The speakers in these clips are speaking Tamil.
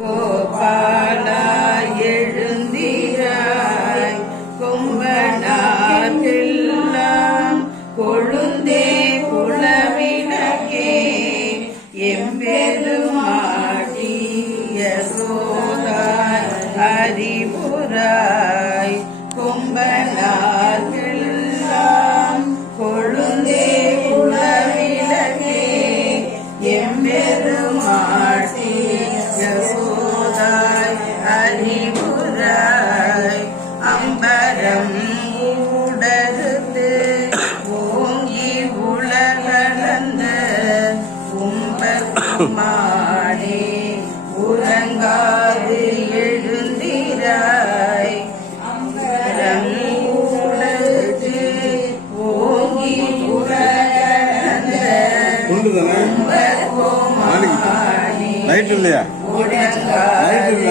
கோபாலா எழு கும்பகுமாரே உறங்காது எழுந்திராய். அம்பரம் ஊடறுத்து ஓங்கி லைட் இல்லையா? லைட் இல்ல.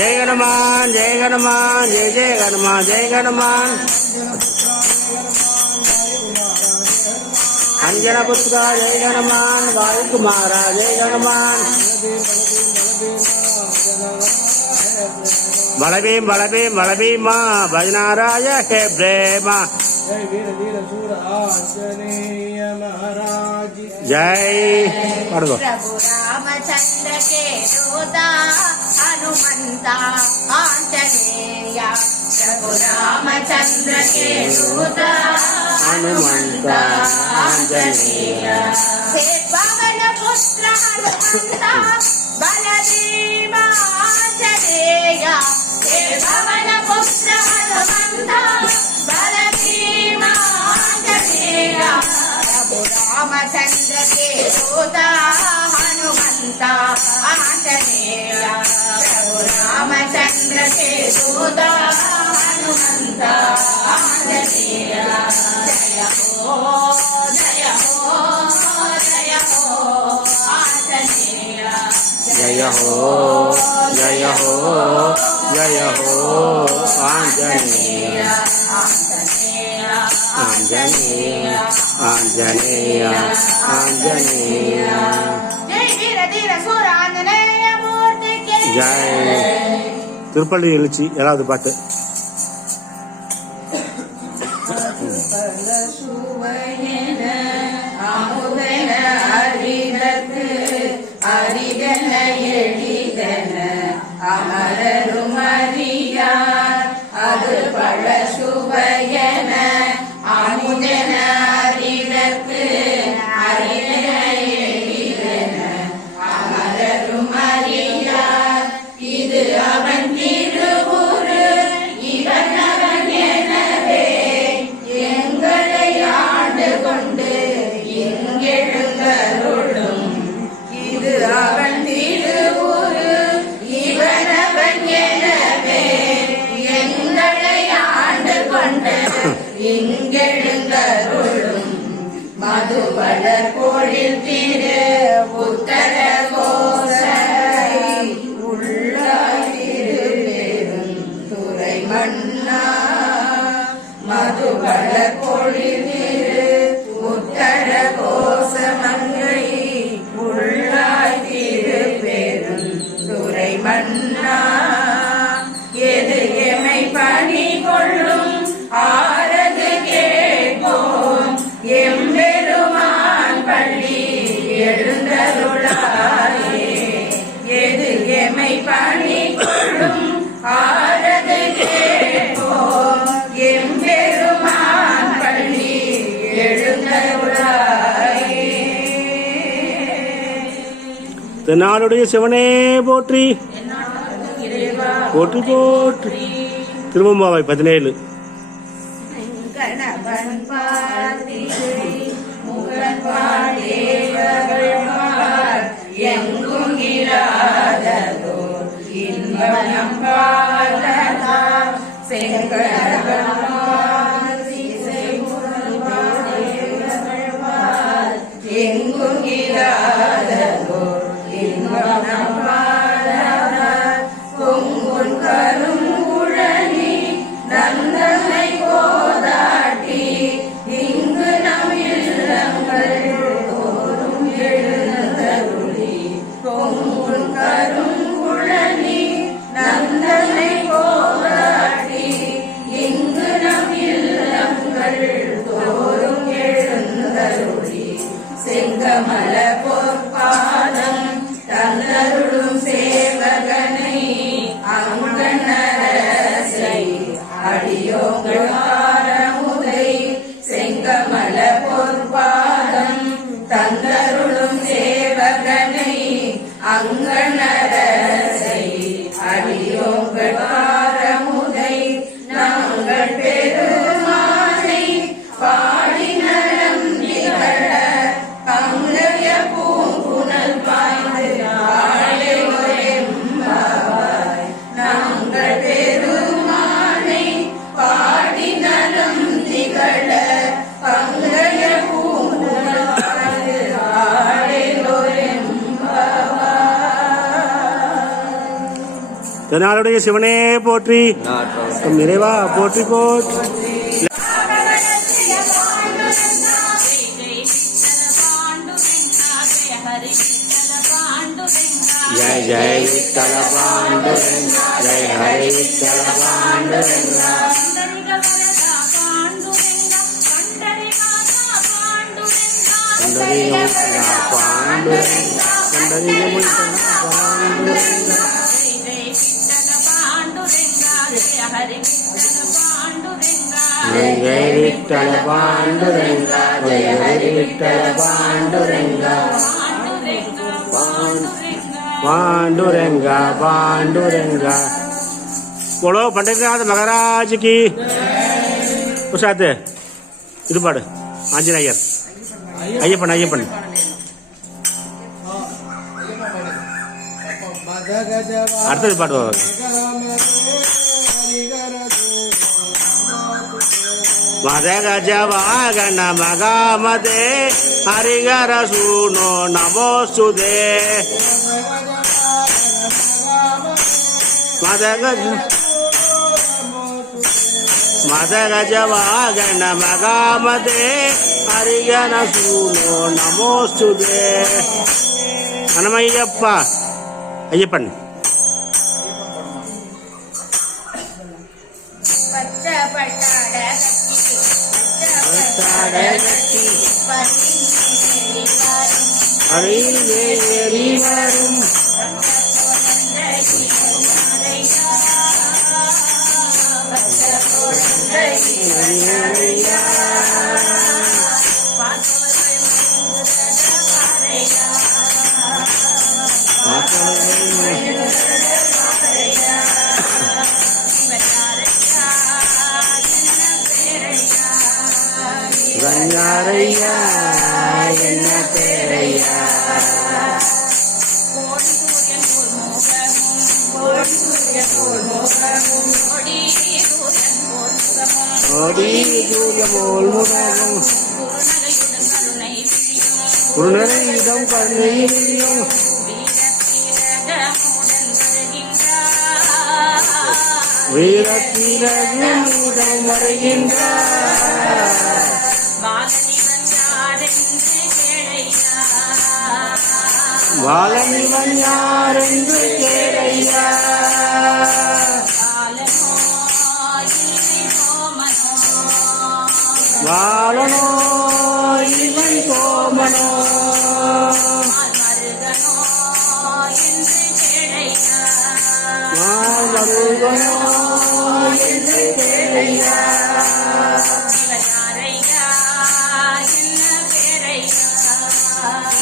జయ హనుమాన్ జయ హనుమాన్ జయ జయ హనుమాన్ జయ హనుమాన్. అంజన పుత్ర జయ హనుమాన్ వాయు కుమార జయ హనుమాన్. బలభీం బలభీం బలభీమా భజనారాయ హే ప్రేమ జయ వీర వీర సూర ఆంజనేయ మహారాజ్. జై. పడుకో. హనుమంత ఆంజనేయ. ప్రభు పుత్ర హనుమంత బలదేవ ఆంజనేయ. పుత్ర హనుమంత రామచంద్రకే సోత హనుమంత ఆంజనేయ ప్రభు రామచంద్రకే సోత హనుమంత ఆంజనేయ జయ హో జయ హో జయ హో జయ హో ఆంజనేయ ஆஞ்சநேய ஆஞ்சநேய ஆஞ்சநேய. ஜெய் திருப்பள்ளி எழுச்சி ஏழாவது பாட்டு. இங்கெழுந்தருளும் மதுபட பொழில் திரு. தென்னாடுடைய சிவனே போற்றி. போற்றி போற்றி. திருவம்பாவை பதினேழு. கணவன் தன்னருளும் சேவகனை அங்கனரசை ஒரெம்பாவாய் தென்னாளுடைய சிவனே போற்றி உம் இறைவா போற்றி போற்றி जय जय विठ्ठल पांडुरंग जय हरे विठ्ठल पांडुरंग पंढरीगमना पांडुरंग पंढरीगमना जय जय विठ्ठल पांडुरंग जय हरे विठ्ठल पांडुरंग पांडुरंगा पांडुरंगा बोलो पंडितनाथ महाराज की உஷாத்து இது பாடு ஆஞ்சநேயர் ஐயப்பன் ஐயப்பன் அடுத்தது பாடுவாங்க மதகஜவாகன மகாமதே ஹரிகர சூனோ நமோசுதே மதகஜ மதகஜவாகன மகாமதே ஹரிகர சூனோ நமோசுதே அனமையப்பா ஐயப்பன். கட்டி பச்சை அறிவேறி வரும் ஓடி முகம் குருநரையிடம் பண்ணியும் வீரத்திரம் வருகின்றார் வாழனிவன் யார் என்று கேளையா வாழனோ இவன் கோமனோ மாமருகனோ என்று கேளையா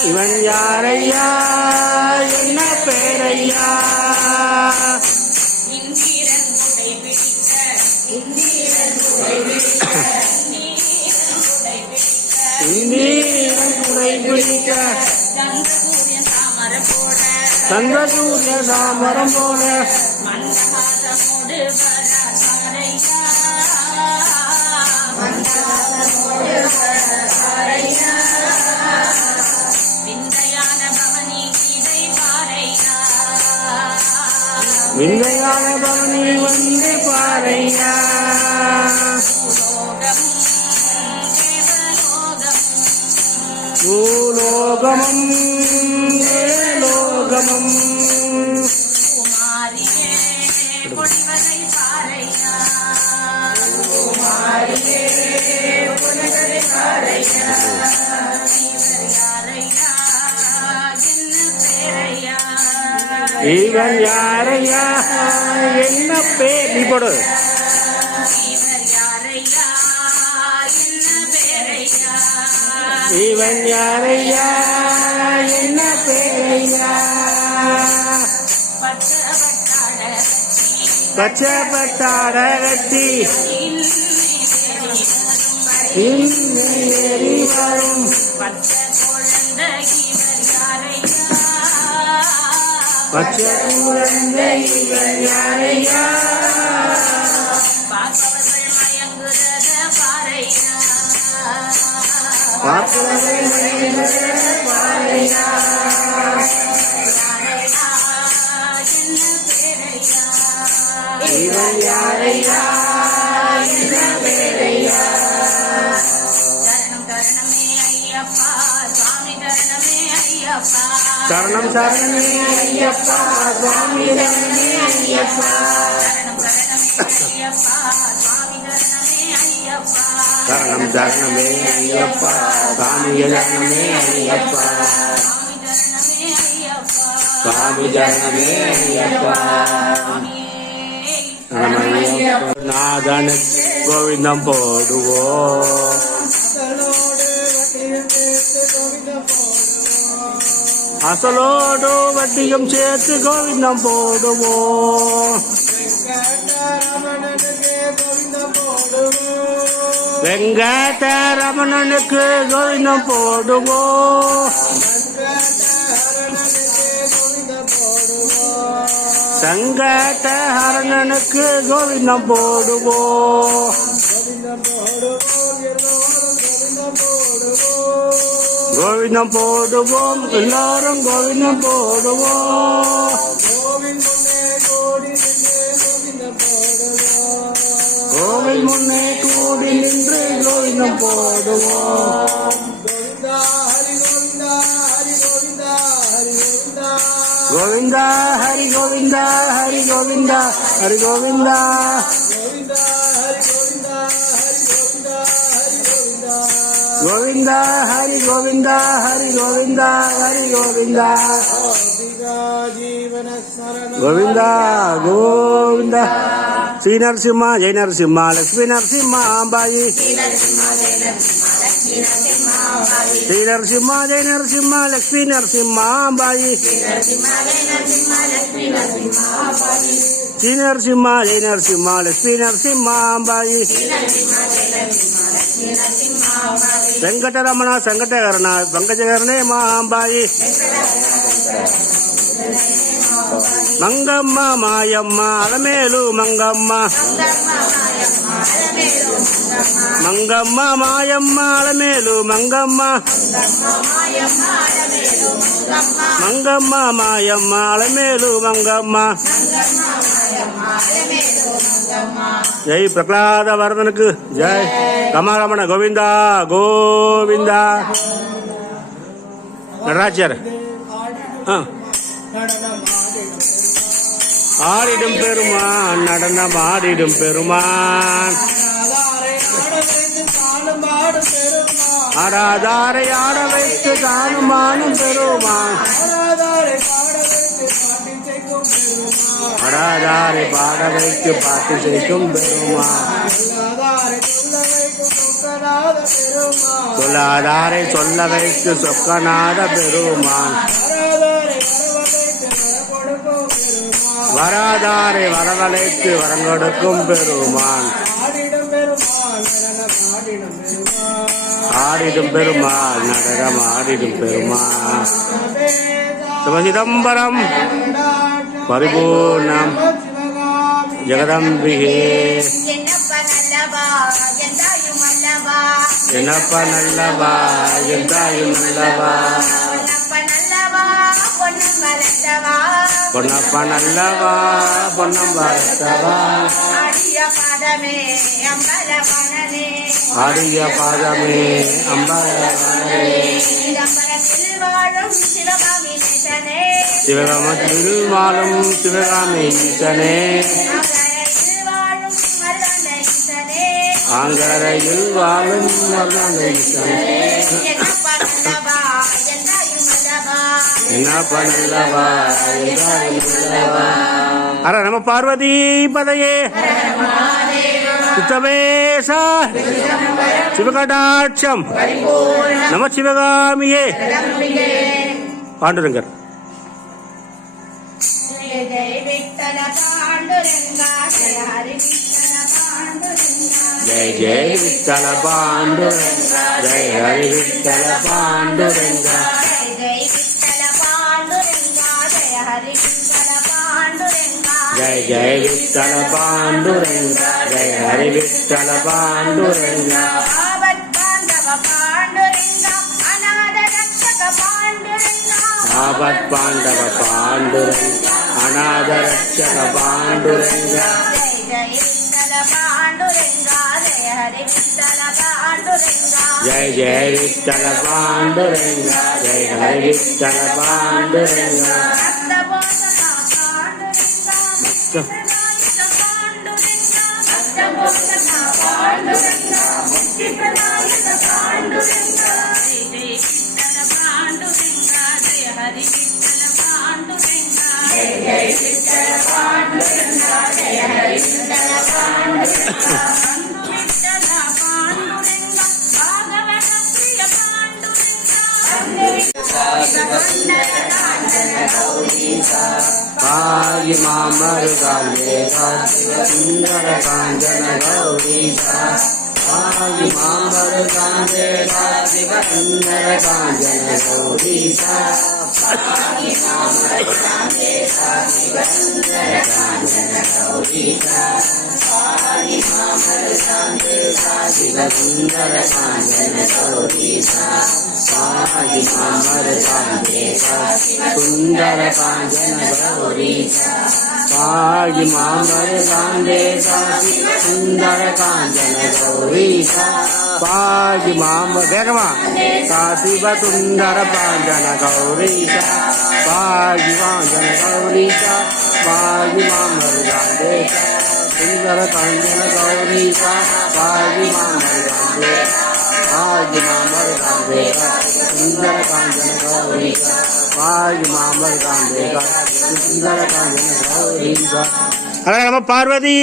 இவன் யாரையா? என்ன பேரையா? போட சந்திரசூரிய போல விந்தையான பவனி வந்து பாறையா லோகம் லோகமம் இவர் யாரையா என்ன இவன் யாரையா? என்ன பேர்? நீ போடு. இவன் யாரையா? என்ன பேரையா? பச்சை பட்டாட பச்சை பட்டாட கட்டி இன்னும் ஏறி வரும் பச்சை குழந்தை இவன் யாரையா பாறையா சரணம் சரணமே ஐயப்பா சுவாமி சரணமே ஐயப்பா சரணம் தரணமே ஐயப்பா. சுவாமி சரணமே ஐயப்பா சாமி ஐயப்பா சுவாமி ஐயப்பா. சரணமே ஐயப்பா. கோவிந்தம் போடுவோம். அசலோடு வட்டியம் சேர்த்து கோவிந்தம் போடுவோம் வெங்கடரமணனுக்கு கோவிந்தம் போடுவோம் சங்கட ஹரணனுக்கு கோவிந்தம் போடுவோம் கோவிந்தம் போடுவோம் எல்லோரும் கோவிந்தம் போடுவோம். கோவில் முன்னே கூடி நின்று கோவிந்தம் போடுவோம். கோவிந்தா ஹரி கோவிந்தா ஹரி கோவிந்தா ஹரி கோவிந்தா கோவிந்தா ஹரி கோவிந்தா ஹரி கோவிந்தா ஹரி கோவிந்தா கோவிந்தா கோவிந்தா ஸ்ரீ நரசிம்மா ஜெய நரசிம்மா லட்சுமி நரசிம்மா அம்பாயி. ஸ்ரீ நரசிம்மா ஜெய நரசிம்மா லட்சுமி நரசிம்மா அம்பாயி. ஸ்ரீ நரசிம்மா ஜெய நரசிம்மா லட்சுமி நரசிம்மா அம்பாயி. வெங்கடரமண சங்கடகரண பங்கஜகரணே மாம்பாயி மங்கம்மா மாயம்மா அலமேலு மங்கம்மா. மங்கம்மா மாயம்மா அலமேலு மங்கம்மா. மங்கம்மா மாயம்மா அலமேலு மங்கம்மா. ஜெய் பிரகலாத வரதனுக்கு ஜெய் கமலமண கோவிந்தா கோவிந்தா. நடராஜர். ஆ. ஆடிடும் பெருமான் நடனம் ஆடிடும் பெருமான். ஆடாதாரை ஆட வைத்து தானும் மானும் பெருமான். ஆடாதாரை பாட வைத்து பாட்டு செய்யும் பெருமான். சொல்லாதாரை சொல்ல வைத்து சொக்கநாத பெருமான். வராதாரை வரவழைத்து வரங்கொடுக்கும் பெருமான். ஆடிடும் பெருமாள் நடனம் ஆடிடும் பெருமாள். சிவசிதம்பரம் பரிபூர்ணம். ஜெகதம்பிகே. என்னப்ப நல்லவா எந்தாயும் அல்லவா? பொன்னப்ப நல்லவா பொன்னம் வளர்த்தவா ஆடிய பாதமே அம்பரவனே சிவகாமத்தில் வாழும் சிவகாமி ஈசனே அகரையில் வாழும் மருதாண்ட ஈசனே ஆங்கரையில் வாழும் மருதாந்த அர நம பார்வதி பதையே. சித்தவேச சிவகடாட்சம். நம சிவகாமியே. பாண்டுரங்கர். ஜெய ஜெய விட்டல பாண்டுரங்கா. ஜெய ஹரி விட்டல பாண்டுரங்கா. பாண்டுரங்கா ஜெய ஜெய விட்டல பாண்டுரங்க ஜெய ஹரி விட்டல பாண்டுரங்க ஆபத் பாண்டவ பாண்டுரங்கா அநாத ரட்சக பாண்டுரங்கா ஆபத் பாண்டவ பாண்டுரங்க அநாத ரட்சக பாண்டுரங்க ஜெய stuff मामरगान्धेन्द्र काञ्चन गौरीता स्वामि मामरगान्धेवा शिवन्दर काञ्चन गौरीता स्वामि मामरगान्धेवा शिवन्दर काञ्चन गौरीता स्वामि मामरगान्धेवा शिवन्दर काञ्चन गौरीता स्वादि मामरसान्देशा सुन्दरकाञ्चन गौरीशा स्वादि मामरसान्देशा सुन्दरकाञ्चन गौरीशा स्वादि माम धर्मा काशिव सुन्दरकाञ्चन गौरीशा स्वादि माञ्चन गौरीशा स्वादि मामरसान्देशा सुन्दरकाञ्चन गौरीशा स्वादि मामरसान्देशा மாமருகாந்தே பாகி மாமருகாந்தே சுந்தர காஞ்சன கௌரீசா பாகி மாமருகாந்தே சுந்தர காஞ்சன கௌரீசா அழகம பார்வதி